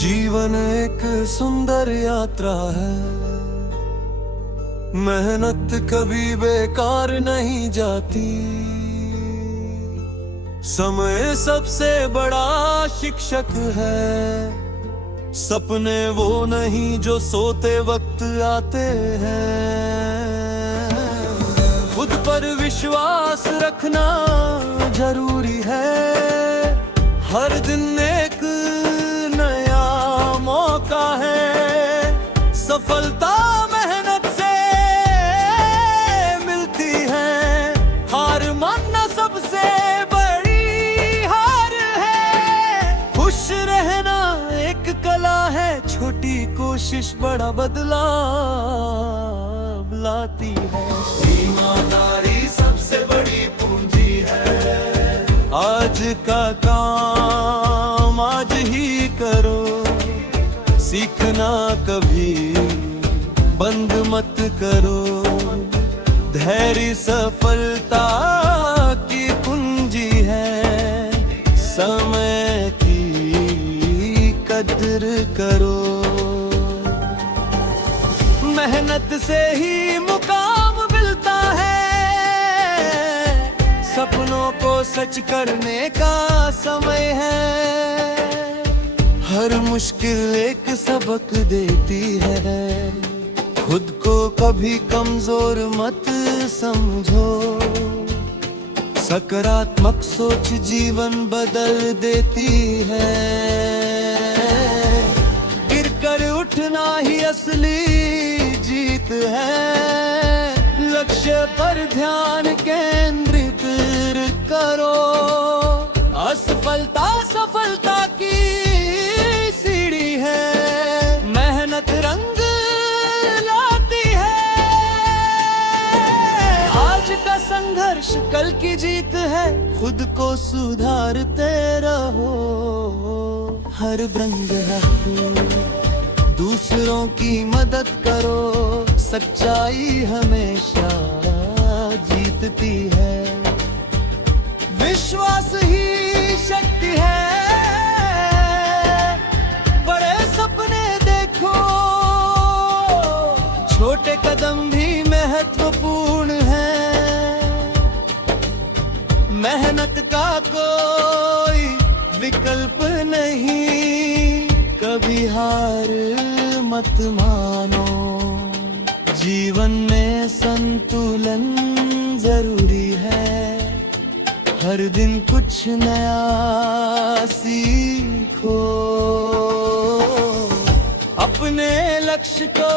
जीवन एक सुंदर यात्रा है, मेहनत कभी बेकार नहीं जाती। समय सबसे बड़ा शिक्षक है, सपने वो नहीं जो सोते वक्त आते हैं। खुद पर विश्वास रखना जरूरी है, हर दिन एक नया मौका है। सफलता मेहनत से मिलती है, हार मानना सबसे बड़ी हार है। खुश रहना एक कला है, छोटी कोशिश बड़ा बदलाव लाती है। ईमानदारी सबसे बड़ी पूंजी है, आज का काम आज ही करो। सीखना कभी बंद मत करो, धैर्य सफलता की कुंजी है। समय की कदर करो, मेहनत से ही मुकाम मिलता है। सपनों को सच करने का समय है, हर मुश्किल एक सबक देती है। खुद को कभी कमजोर मत समझो, सकारात्मक सोच जीवन बदल देती है। गिरकर उठना ही असली जीत है, लक्ष्य पर ध्यान केंद्रित करो। असफलता सफलता की सीढ़ी है, मेहनत रंग लाती है। आज का संघर्ष कल की जीत है, खुद को सुधारते रहो। हर रंग दूसरों की मदद करो, सच्चाई हमेशा जीतती है। विश्वास ही शक्ति है, बड़े सपने देखो। छोटे कदम भी महत्वपूर्ण है, मेहनत का कोई विकल्प नहीं। कभी हार मत मानो, जीवन में संतुलन जरूरी है। हर दिन कुछ नया सीखो, अपने लक्ष्य को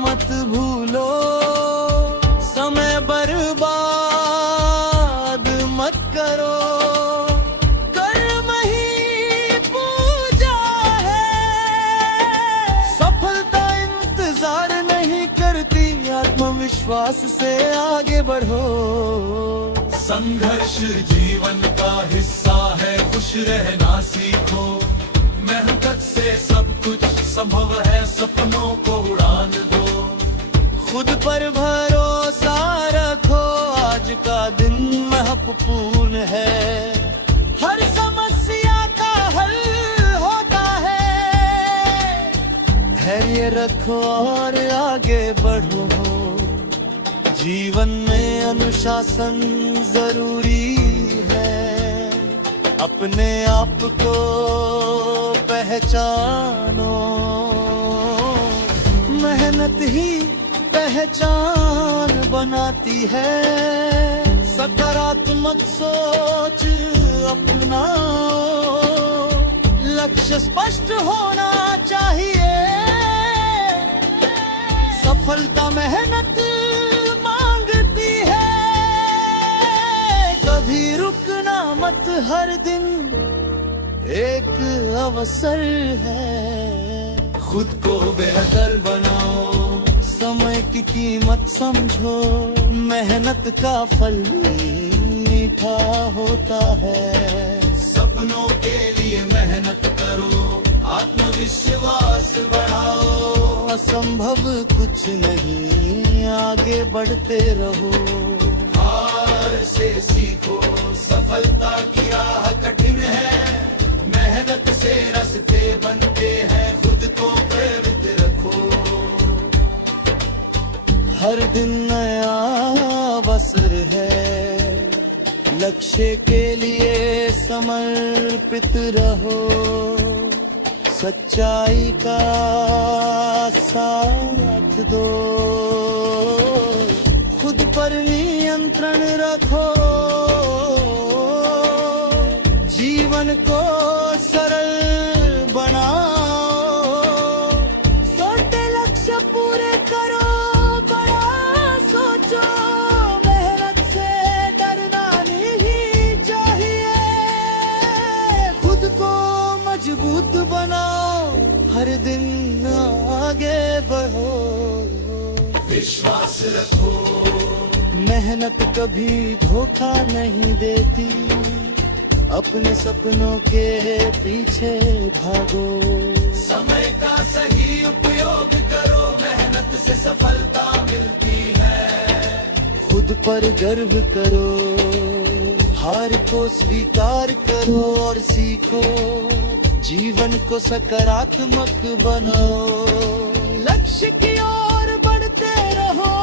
मत भूलो। समय बर्बाद मत करो, कर्म ही पूजा है। सफलता इंतजार नहीं करती, आत्मविश्वास से आगे बढ़ो। संघर्ष जीवन का हिस्सा है, खुश रहना सीखो। मेहनत से सब कुछ संभव है, सपनों को उड़ान दो। खुद पर भरोसा रखो, आज का दिन महत्वपूर्ण है। हर समस्या का हल होता है, धैर्य रखो और आगे बढ़ो। जीवन में अनुशासन जरूरी है, अपने आप को पहचानो। मेहनत ही पहचान बनाती है, सकारात्मक सोच अपनाओ। लक्ष्य स्पष्ट होना चाहिए, सफलता मेहनत मत। हर दिन एक अवसर है, खुद को बेहतर बनाओ। समय की कीमत समझो, मेहनत का फल मीठा होता है। सपनों के लिए मेहनत करो, आत्मविश्वास बढ़ाओ। असंभव कुछ नहीं, आगे बढ़ते रहो। हार से सीखो, सफलता की राह कठिन है, मेहनत से रास्ते बनते लक्ष्य के लिए समर्पित रहो, सच्चाई का साथ दो, खुद पर नियंत्रण रखो, जीवन को सरल बनाओ, छोटे लक्ष्य पूरे करो, बड़ा सोचो, मेहनत से डरना नहीं चाहिए, खुद को मजबूत बनाओ, हर दिन आगे बढ़ो, विश्वास रखो, मेहनत कभी धोखा नहीं देती, अपने सपनों के पीछे भागो, समय का सही उपयोग करो, मेहनत से सफलता मिलती है, खुद पर गर्व करो, हार को स्वीकार करो और सीखो, जीवन को सकारात्मक बनाओ, लक्ष्य की ओर बढ़ते रहो,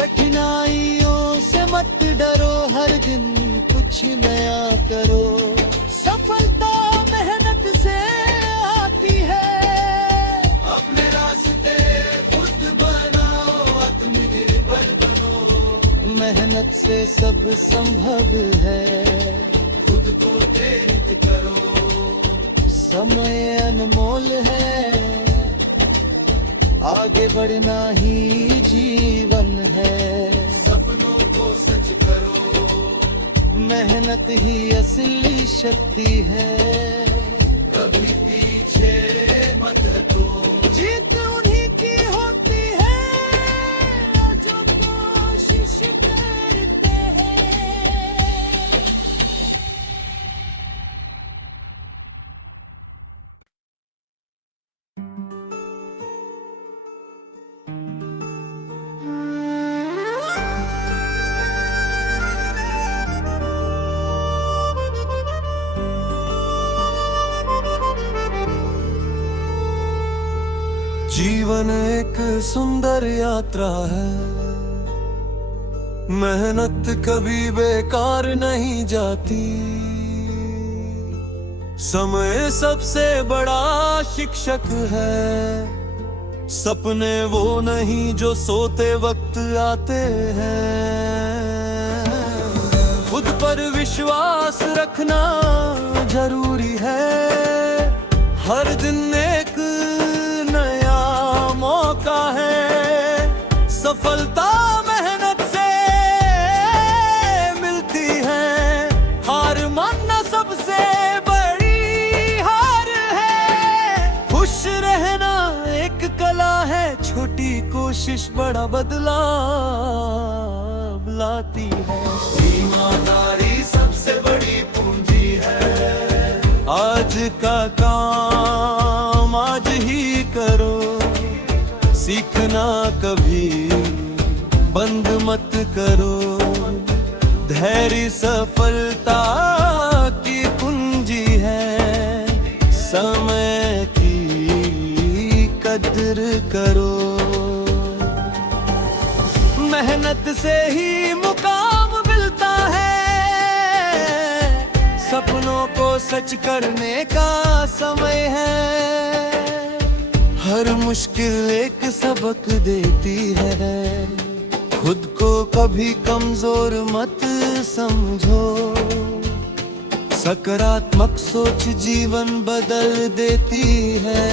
कठिनाइयों से मत डरो, हर दिन कुछ नया करो, सफलता मेहनत से आती है, अपने रास्ते खुद बनाओ, आत्मनिर्भर बनो, मेहनत से सब संभव है, खुद को प्रेरित करो, समय अनमोल है, आगे बढ़ना ही जीवन है, सपनों को सच करो, मेहनत ही असली शक्ति है, कभी पीछे मत हटो, जीत उन्हीं की होती है जो कोशिश करते हैं। जीवन एक सुंदर यात्रा है, मेहनत कभी बेकार नहीं जाती, समय सबसे बड़ा शिक्षक है, सपने वो नहीं जो सोते वक्त आते हैं, खुद पर विश्वास रखना जरूरी है, हर दिन एक नया मौका है, सफलता मेहनत से मिलती है, हार मानना सबसे बड़ी हार है, खुश रहना एक कला है, छोटी कोशिश बड़ा बदलाव लाती है, ईमानदारी सबसे बड़ी पूंजी है, आज का काम आज ही करो, सीखना कभी बंद मत करो, धैर्य सफलता की कुंजी है, समय की कदर करो, मेहनत से ही मुकाम मिलता है, सपनों को सच करने का समय है, हर मुश्किल एक सबक देती है, खुद को कभी कमजोर मत समझो, सकारात्मक सोच जीवन बदल देती है,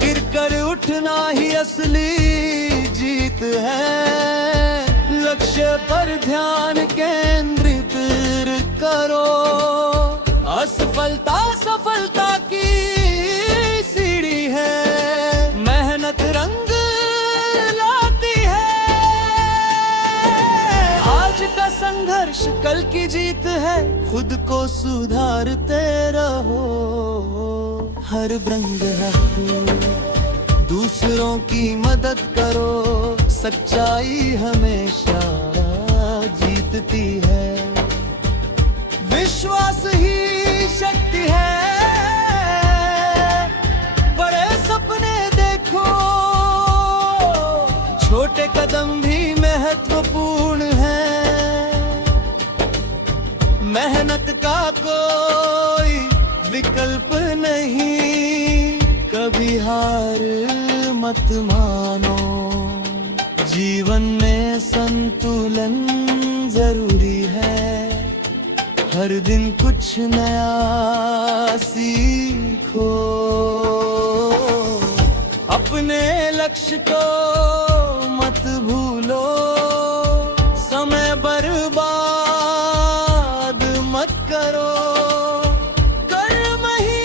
गिरकर उठना ही असली जीत है, लक्ष्य पर ध्यान केंद्रित करो, असफलता सफलता की सीढ़ी है, मेहनत रंग लाती है, आज का संघर्ष कल की जीत है, खुद को सुधारते रहो, हर रंग रखो, दूसरों की मदद करो, सच्चाई हमेशा जीतती है, विश्वास ही शक्ति है, बड़े सपने देखो, छोटे कदम भी महत्वपूर्ण मेहनत का कोई विकल्प नहीं, कभी हार मत मानो। जीवन में संतुलन जरूरी है, हर दिन कुछ नया सीखो। अपने लक्ष्य को मत भूलो, समय बर्बाद मत करो। कर्म ही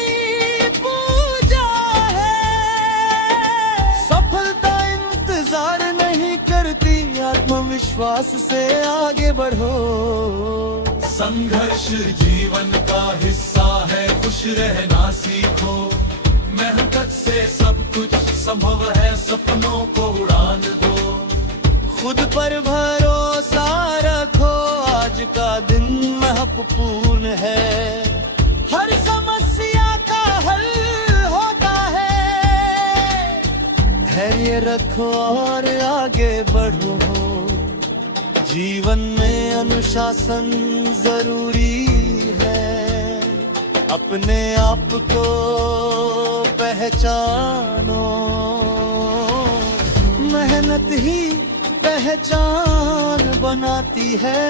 पूजा है, सफलता इंतजार नहीं करती, आत्मविश्वास से आगे बढ़ो। संघर्ष जीवन का हिस्सा है, खुश रहना सीखो। मेहनत से सब कुछ संभव है, सपनों को उड़ान दो। खुद पर भरोसा रखो, आज का दिन महत्वपूर्ण है। हर समस्या का हल होता है, धैर्य रखो और आगे बढ़ो। जीवन में अनुशासन जरूरी है, अपने आप को पहचानो। मेहनत ही पहचान बनाती है,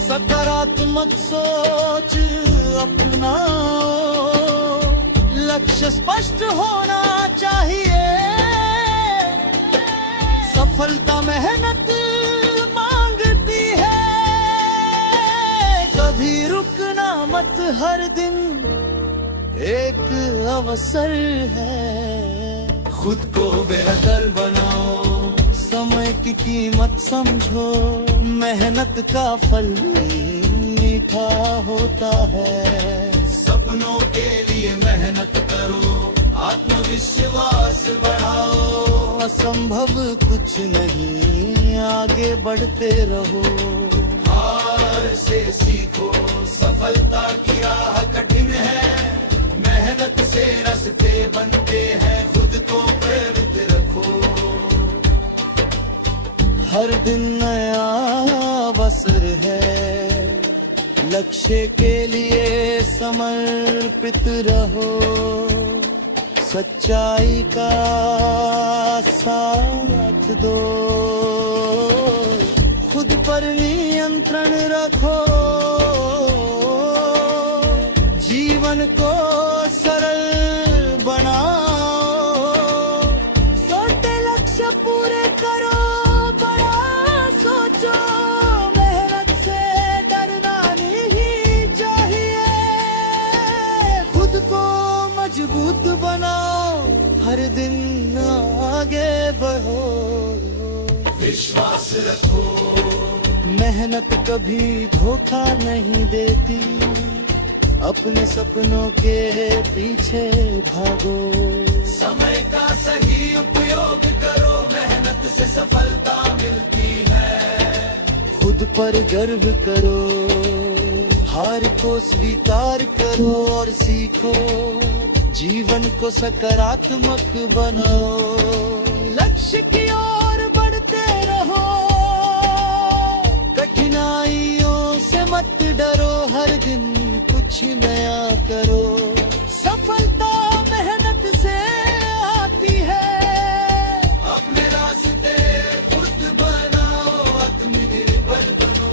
सकारात्मक सोच अपनाओ। लक्ष्य स्पष्ट होना चाहिए, सफलता मेहनत मांगती है। कभी रुकना मत, हर दिन एक अवसर है। खुद को बेहतर बनाओ, समय की कीमत समझो। मेहनत का फल मीठा होता है। सपनों के लिए मेहनत करो, आत्मविश्वास बढ़ाओ। असंभव कुछ नहीं, आगे बढ़ते रहो। हार से सीखो, सफलता की राह कठिन है। मेहनत से रास्ते बनते हैं, खुद को प्रेरित रखो। हर दिन नया अवसर है, लक्ष्य के लिए समर्पित रहो। सच्चाई का साथ दो, खुद पर नियंत्रण रखो। जीवन को सरल बनाओ, छोटे लक्ष्य पूरे करो, बड़ा सोचो। मेहनत से डरना नहीं चाहिए, खुद को मजबूत बनाओ। हर दिन आगे बढ़ो, विश्वास रखो। मेहनत कभी धोखा नहीं देती, अपने सपनों के पीछे भागो। समय का सही उपयोग करो, मेहनत से सफलता मिलती है। खुद पर गर्व करो, हार को स्वीकार करो और सीखो। जीवन को सकारात्मक बनाओ, लक्ष्य की ओर बढ़ते रहो। कठिनाइयों से मत डरो, हर दिन कुछ नया करो। सफलता मेहनत से आती है, अपने रास्ते खुद बनाओ, आत्मनिर्भर बनो।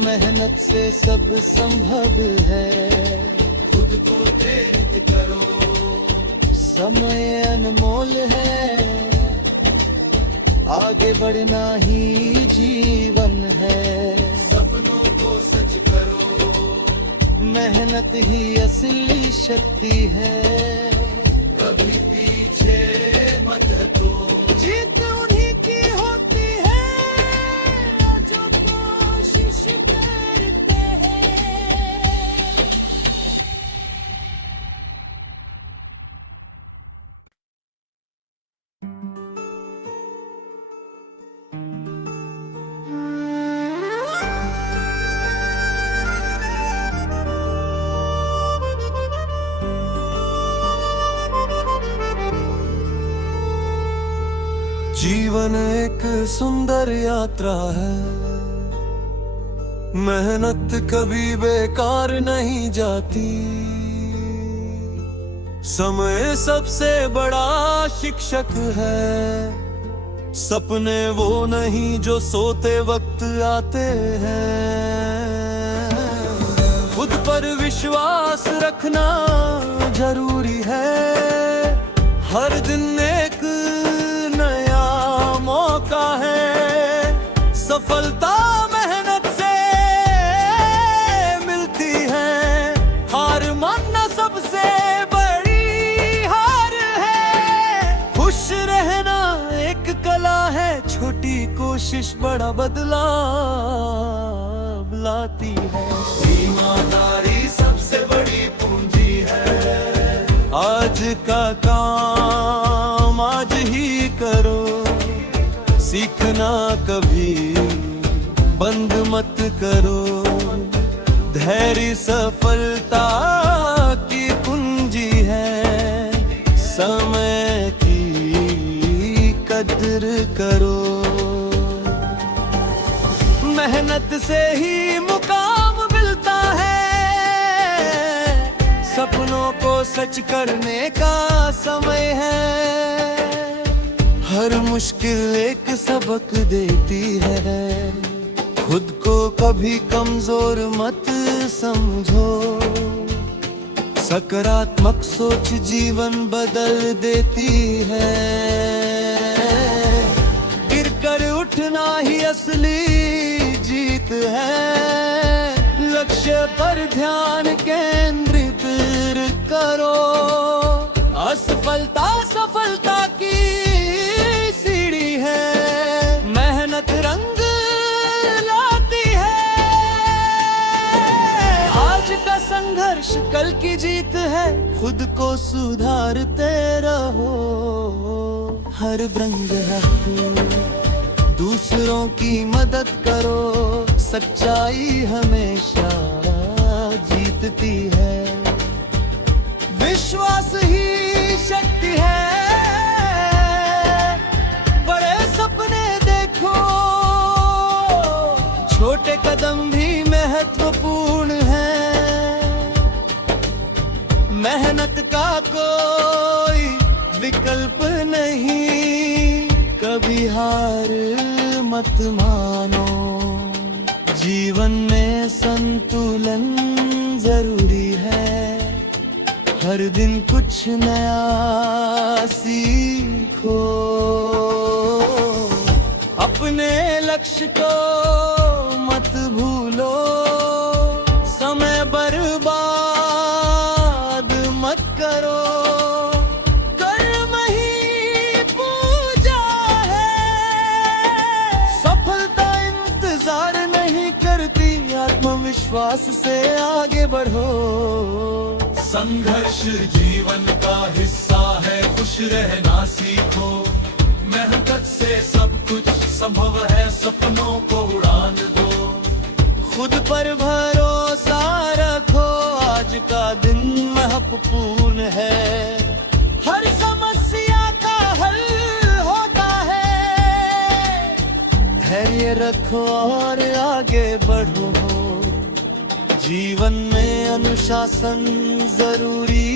मेहनत से सब संभव है, खुद को प्रेरित करो। समय अनमोल है, आगे बढ़ना ही जीवन है। सपनों को सच करो, मेहनत ही असली शक्ति है। कभी पीछे मत हटो। जीत उन्हीं की होती है जो कोशिश करते हैं। जीवन एक सुंदर यात्रा है, मेहनत कभी बेकार नहीं जाती, समय सबसे बड़ा शिक्षक है। सपने वो नहीं जो सोते वक्त आते हैं। खुद पर विश्वास रखना जरूरी है, हर दिन एक नया मौका है। सफलता मेहनत से मिलती है, हार मानना सबसे बड़ी हार है। खुश रहना एक कला है, छोटी कोशिश बड़ा बदलाव लाती है। ईमानदारी सबसे बड़ी पूंजी है। आज का काम आज ही करो, सीखना कभी बंद मत करो। धैर्य सफलता की कुंजी है, समय की कदर करो। मेहनत से ही मुकाम मिलता है, सपनों को सच करने का समय है। हर मुश्किल एक सबक देती है, खुद को कभी कमजोर मत समझो। सकारात्मक सोच जीवन बदल देती है। गिरकर उठना ही असली जीत है, लक्ष्य पर ध्यान केंद्रित करो। असफलता सफलता की सीढ़ी है, मेहनत रंग लाती है। आज का संघर्ष कल की जीत है, खुद को सुधारते रहो। हर रंग रखो, दूसरों की मदद करो। सच्चाई हमेशा जीतती है, विश्वास ही शक्ति है। बड़े सपने देखो, छोटे कदम भी महत्वपूर्ण है। मेहनत का कोई विकल्प नहीं, कभी हार मत मानो। जीवन में संतुलन जरूरी है, हर दिन कुछ नया सीखो। अपने लक्ष्य को मत भूलो, समय बर्बाद मत करो। आत्मविश्वास से आगे बढ़ो। संघर्ष जीवन का हिस्सा है, खुश रहना सीखो। मेहनत से सब कुछ संभव है, सपनों को उड़ान दो। खुद पर भरोसा रखो, आज का दिन महत्वपूर्ण है। हर समस्या का हल होता है, धैर्य रखो और आगे बढ़ो। जीवन में अनुशासन जरूरी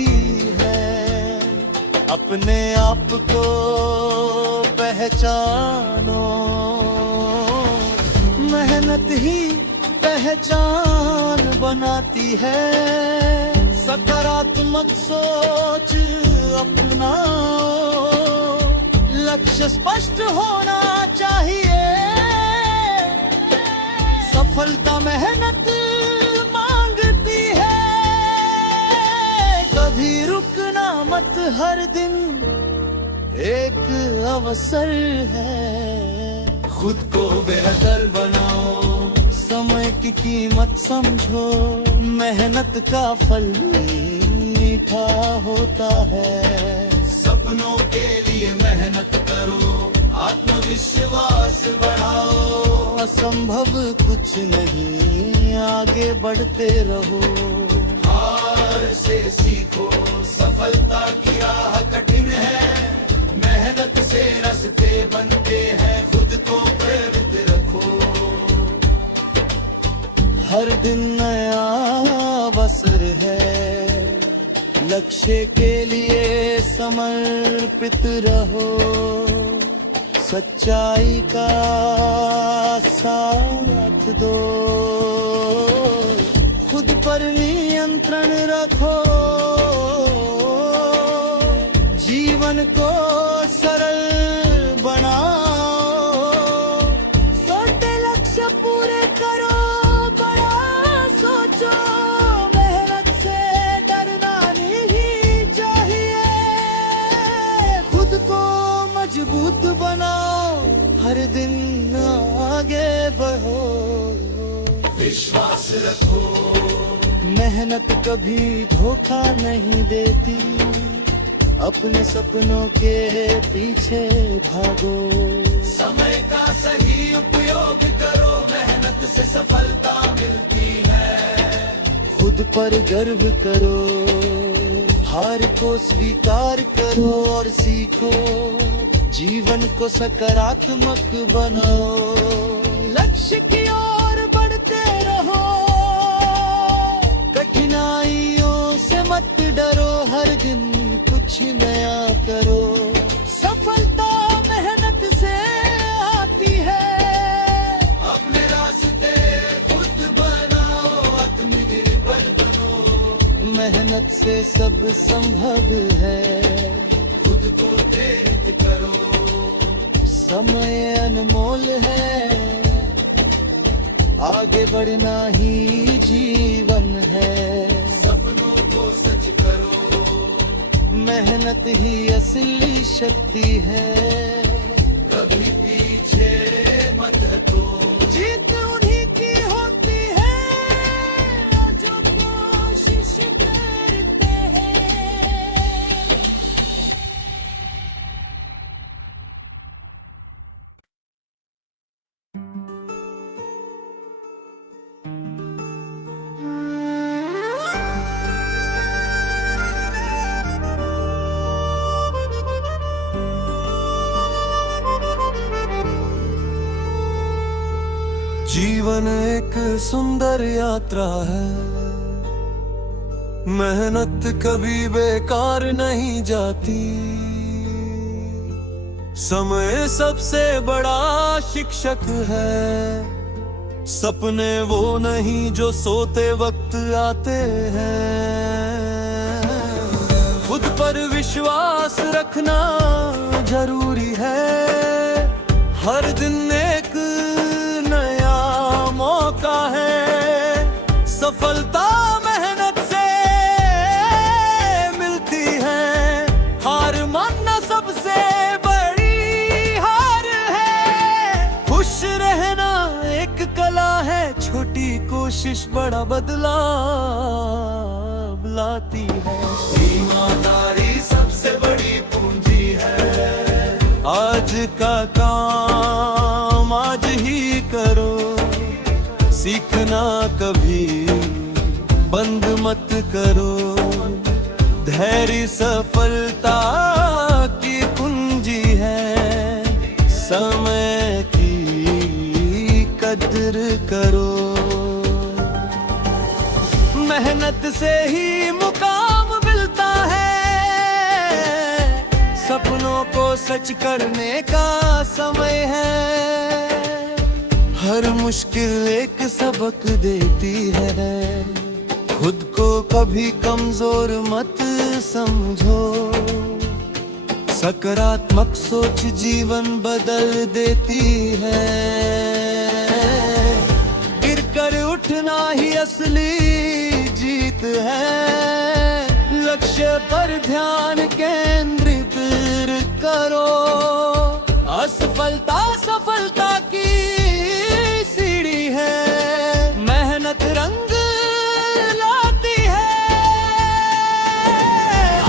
है, अपने आप को पहचानो। मेहनत ही पहचान बनाती है, सकारात्मक सोच अपनाओ। लक्ष्य स्पष्ट होना चाहिए, सफलता मेहनत मत। हर दिन एक अवसर है, खुद को बेहतर बनाओ। समय की कीमत समझो, मेहनत का फल मीठा होता है। सपनों के लिए मेहनत करो, आत्मविश्वास बढ़ाओ। असंभव कुछ नहीं, आगे बढ़ते रहो। हार से सीखो, सफलता की राह कठिन है। मेहनत से रास्ते बनते हैं, खुद को प्रेरित रखो। हर दिन नया अवसर है, लक्ष्य के लिए समर्पित रहो, सच्चाई का साथ दो, खुद पर नियंत्रण रखो, जीवन को सरल बनाओ, छोटे लक्ष्य पूरे करो, बड़ा सोचो, मेहनत से डरना नहीं चाहिए, खुद को मजबूत बनाओ, हर दिन आगे बढ़ो, विश्वास रखो, मेहनत कभी धोखा नहीं देती, अपने सपनों के पीछे भागो, समय का सही उपयोग करो, मेहनत से सफलता मिलती है, खुद पर गर्व करो, हार को स्वीकार करो और सीखो, जीवन को सकारात्मक बनाओ, लक्ष्य की ओर बढ़ते रहो, कठिनाइयों से मत डरो, हर दिन कुछ नया करो, सफलता मेहनत से आती है, अपने रास्ते खुद बनाओ, आत्मनिर्भर बनो, मेहनत से सब संभव है, खुद को प्रेरित करो, समय अनमोल है, आगे बढ़ना ही जीवन है, सपनों को सच करो, मेहनत ही असली शक्ति है, कभी पीछे मत हटो, जीत उन्हीं की होती है जो कोशिश करते हैं। जीवन एक सुंदर यात्रा है, मेहनत कभी बेकार नहीं जाती, समय सबसे बड़ा शिक्षक है, सपने वो नहीं जो सोते वक्त आते हैं, खुद पर विश्वास रखना जरूरी है, हर दिन एक मौका है, सफलता मेहनत से मिलती है, हार मानना सबसे बड़ी हार है, खुश रहना एक कला है, छोटी कोशिश बड़ा बदलाव लाती है, ईमानदारी सबसे बड़ी पूंजी है, आज का काम आज ही करो, सीखना कभी बंद मत करो, धैर्य सफलता की कुंजी है, समय की कदर करो, मेहनत से ही मुकाम मिलता है, सपनों को सच करने का समय है, हर मुश्किल एक सबक देती है, खुद को कभी कमजोर मत समझो, सकारात्मक सोच जीवन बदल देती है, गिरकर उठना ही असली जीत है, लक्ष्य पर ध्यान केंद्रित करो, असफलता सफलता की सीढ़ी है, मेहनत रंग लाती है,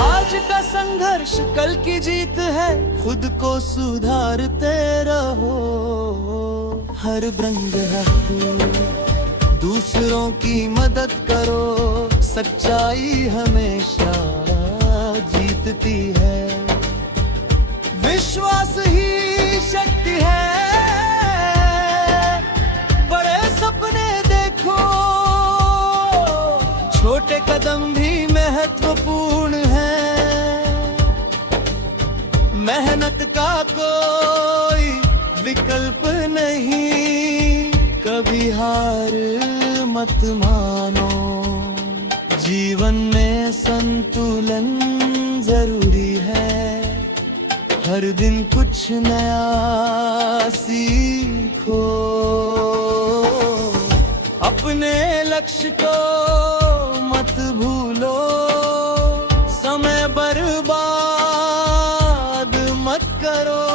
आज का संघर्ष कल की जीत है, खुद को सुधारते रहो, हर रंग दूसरों की मदद करो, सच्चाई हमेशा जीतती है, विश्वास ही शक्ति है, बड़े सपने देखो, महत्वपूर्ण है। मेहनत का कोई विकल्प नहीं, कभी हार मत मानो। जीवन में संतुलन जरूरी है, हर दिन कुछ नया सीखो। अपने लक्ष्य को मत भूलो, समय बर्बाद मत करो।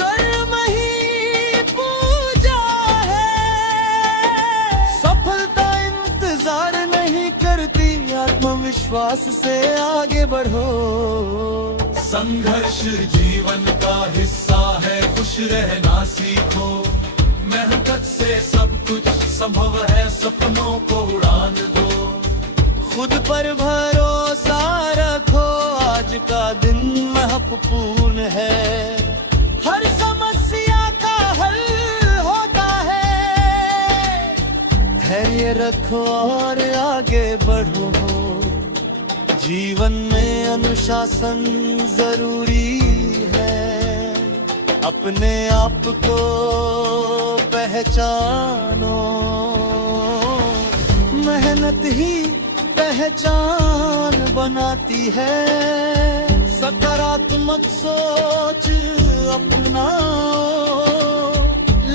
कर्म ही पूजा है, सफलता इंतजार नहीं करती। आत्मविश्वास से आगे बढ़ो। संघर्ष जीवन का हिस्सा है, खुश रहना सीखो। मेहनत से सब कुछ संभव है, सपनों को उड़ान दो। खुद पर भरोसा रखो, आज का दिन महत्वपूर्ण है। हर समस्या का हल होता है, धैर्य रखो और आगे बढ़ो। जीवन में अनुशासन जरूरी है, अपने आप को पहचानो। मेहनत ही पहचान बनाती है, सकारात्मक सोच अपनाओ।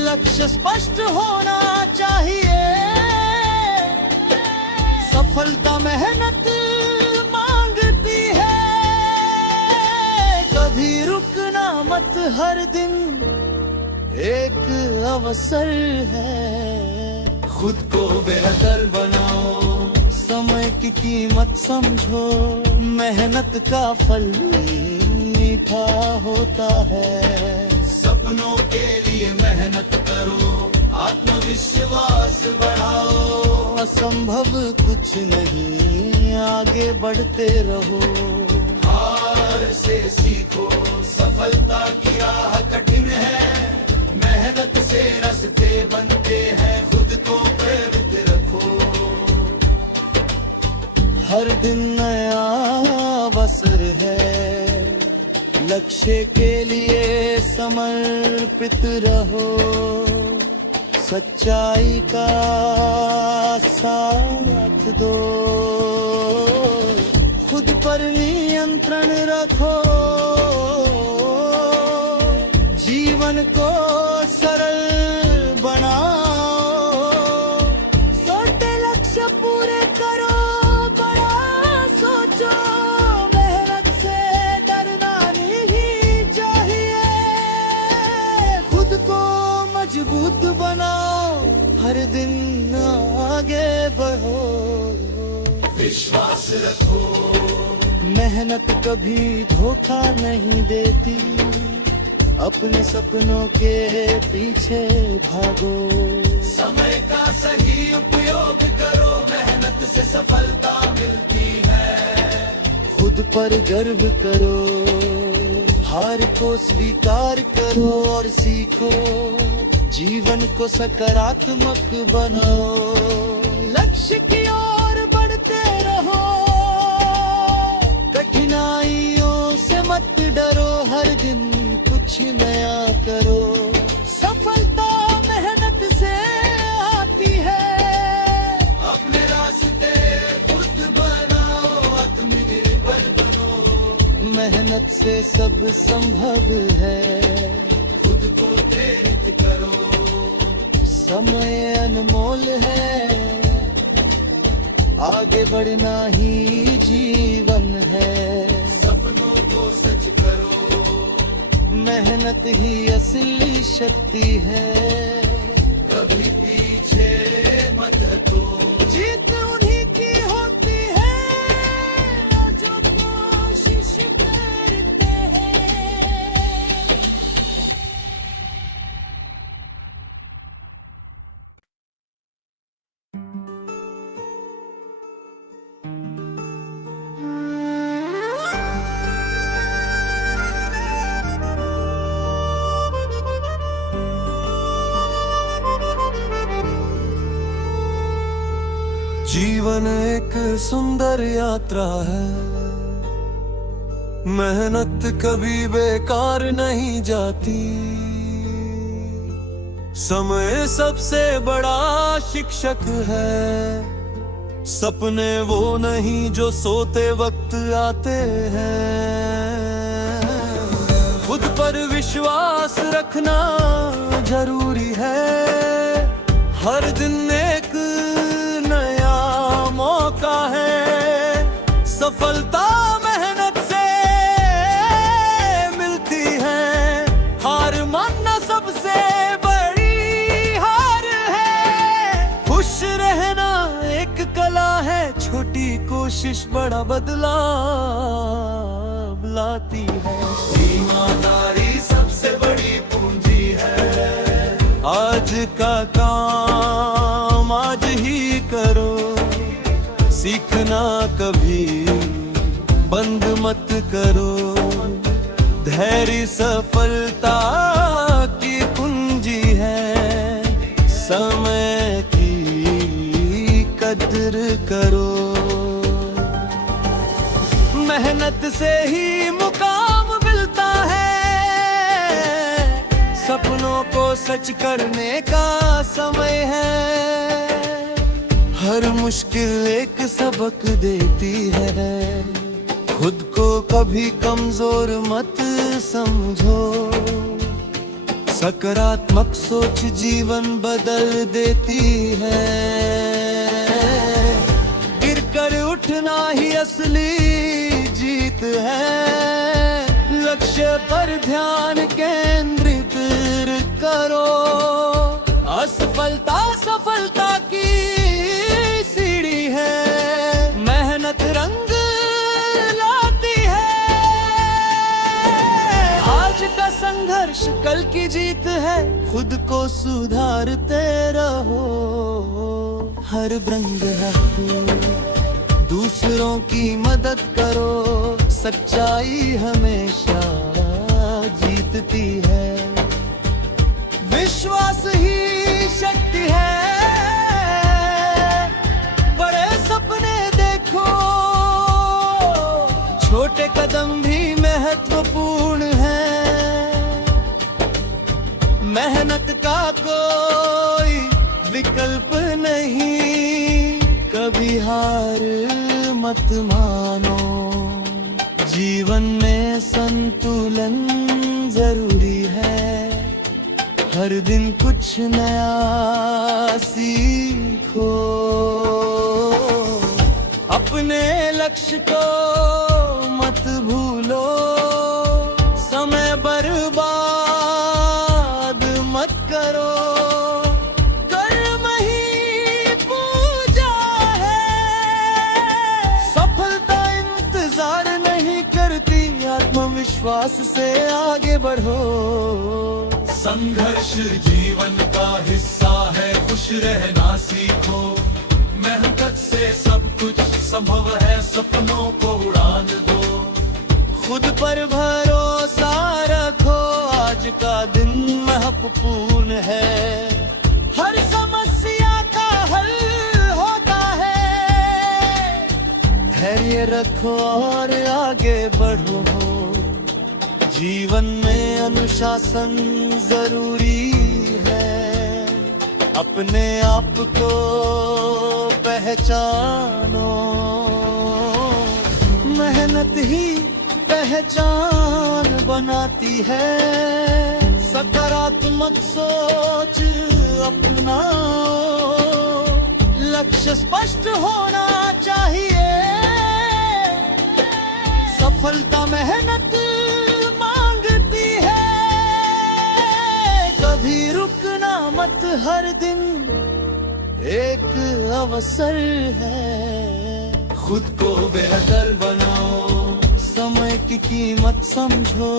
लक्ष्य स्पष्ट होना चाहिए, सफलता मेहनत मांगती है। कभी रुकना मत, हर दिन एक अवसर है। खुद को बेहतर बनाओ, समय की कीमत समझो। मेहनत का फल मीठा होता है। सपनों के लिए मेहनत करो, आत्मविश्वास बढ़ाओ। असंभव कुछ नहीं, आगे बढ़ते रहो। हार से सीखो, सफलता की राह कठिन है। मेहनत से रास्ते बनते हैं, खुद को प्रेरित रखो। हर दिन नया अवसर है, लक्ष्य के लिए समर्पित रहो। सच्चाई का साथ दो, खुद पर नियंत्रण रखो। जीवन को सरल बनाओ, छोटे लक्ष्य पूरे करो, बड़ा सोचो। मेहनत से डरना नहीं चाहिए, खुद को मजबूत बनाओ। हर दिन आगे बढ़ो, विश्वास रखो। मेहनत कभी धोखा नहीं देती। अपने सपनों के पीछे भागो। समय का सही उपयोग करो, मेहनत से सफलता मिलती है। खुद पर गर्व करो, हार को स्वीकार करो और सीखो। जीवन को सकारात्मक बनाओ, लक्ष्य की ओर बढ़ते रहो। कठिनाइयों से मत डरो, हर दिन कुछ नया करो। सफलता मेहनत से आती है, अपने रास्ते खुद बनाओ, आत्मनिर्भर बनो। मेहनत से सब संभव है। खुद को प्रेरित करो। समय अनमोल है, आगे बढ़ना ही जीवन है। सपनों को सच करो, मेहनत ही असली शक्ति है। कभी पीछे मत हटो। जीत उन्हीं की होती है जो कोशिश करते हैं। जीवन एक सुंदर यात्रा है, मेहनत कभी बेकार नहीं जाती। समय सबसे बड़ा शिक्षक है, सपने वो नहीं जो सोते वक्त आते हैं। खुद पर विश्वास रखना जरूरी है, हर दिन एक नया मौका है। सफलता मेहनत से मिलती है, हार मानना सबसे बड़ी हार है। खुश रहना एक कला है, छोटी कोशिश बड़ा बदलाव लाती है। ईमानदारी सबसे बड़ी पूंजी है, आज का काम आज ही करो, सीखना कभी बंद मत करो। धैर्य सफलता की कुंजी है, समय की कदर करो। मेहनत से ही मुकाम मिलता है, सपनों को सच करने का समय है। हर मुश्किल एक सबक देती है, खुद को कभी कमजोर मत समझो। सकारात्मक सोच जीवन बदल देती है, गिरकर उठना ही असली जीत है। लक्ष्य पर ध्यान केंद्रित करो, असफलता सफलता की सीढ़ी है। मेहनत रंग लाती है, आज का संघर्ष कल की जीत है। खुद को सुधारते रहो, हर रंग दूसरों की मदद करो। सच्चाई हमेशा जीतती है, विश्वास ही शक्ति है। बड़े सपने देखो, छोटे कदम भी महत्वपूर्ण है। मेहनत का कोई विकल्प नहीं, कभी हार मत मानो। जीवन में संतुलन जरूरी है, हर दिन कुछ नया सीखो। अपने लक्ष्य को मत भूलो, समय बर्बाद मत करो। कर्म ही पूजा है, सफलता इंतजार नहीं करती। आत्मविश्वास से आगे बढ़ो। संघर्ष जीवन का हिस्सा है, खुश रहना सीखो। मेहनत से सब कुछ संभव है, सपनों को उड़ान दो। खुद पर भरोसा रखो, आज का दिन महत्वपूर्ण है। हर समस्या का हल होता है, धैर्य रखो और आगे बढ़ो। जीवन में अनुशासन जरूरी है, अपने आप को पहचानो। मेहनत ही पहचान बनाती है, सकारात्मक सोच अपनाओ। लक्ष्य स्पष्ट होना चाहिए, सफलता मेहनत मांगती है। कभी रुकना मत, हर दिन एक अवसर है। खुद को बेहतर बनाओ, समय की कीमत समझो।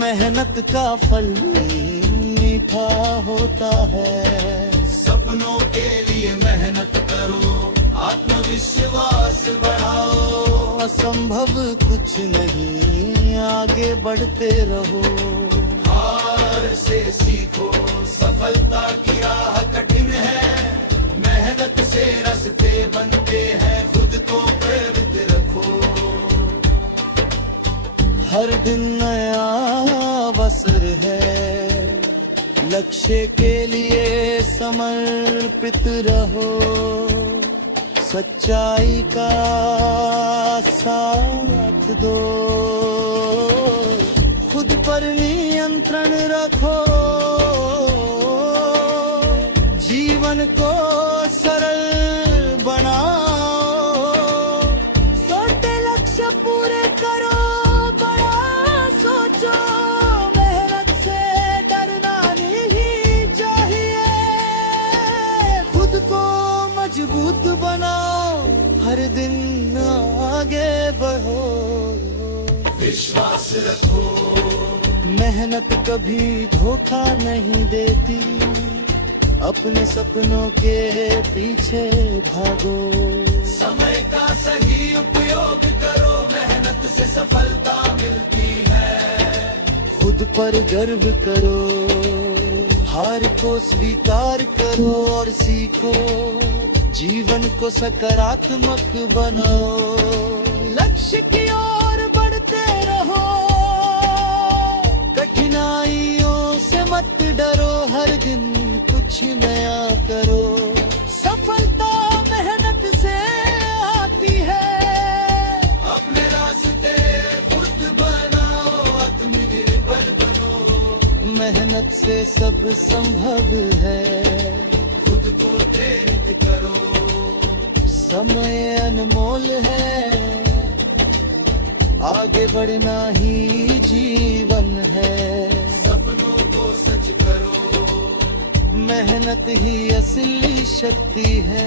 मेहनत का फल मीठा होता है। सपनों के लिए मेहनत करो, आत्मविश्वास बढ़ाओ। असंभव कुछ नहीं, आगे बढ़ते रहो। हार से सीखो, सफलता की राह कठिन है। मेहनत से रास्ते बनते हैं, खुद को प्रेरित रखो। हर दिन नया अवसर है, लक्ष्य के लिए समर्पित रहो, सच्चाई का साथ दो, खुद पर नियंत्रण रखो, जीवन को सरल बनाओ, छोटे लक्ष्य पूरे करो, बड़ा सोचो, मेहनत से डरना नहीं चाहिए, खुद को मजबूत बनाओ, हर दिन आगे बढ़ो, विश्वास रखो, मेहनत कभी धोखा नहीं देती, अपने सपनों के पीछे भागो, समय का सही उपयोग करो, मेहनत से सफलता मिलती है। खुद पर गर्व करो, हार को स्वीकार करो और सीखो, जीवन को सकारात्मक बनाओ, लक्ष्य की ओर बढ़ते रहो, कठिनाइयों से मत डरो, हर दिन कुछ नया करो, सफलता मेहनत से आती है, अपने रास्ते खुद बनाओ, आत्मनिर्भर बनो, मेहनत से सब संभव है, खुद को प्रेरित करो। समय अनमोल है, आगे बढ़ना ही जीवन है, सपनों को सच करो, मेहनत ही असली शक्ति है।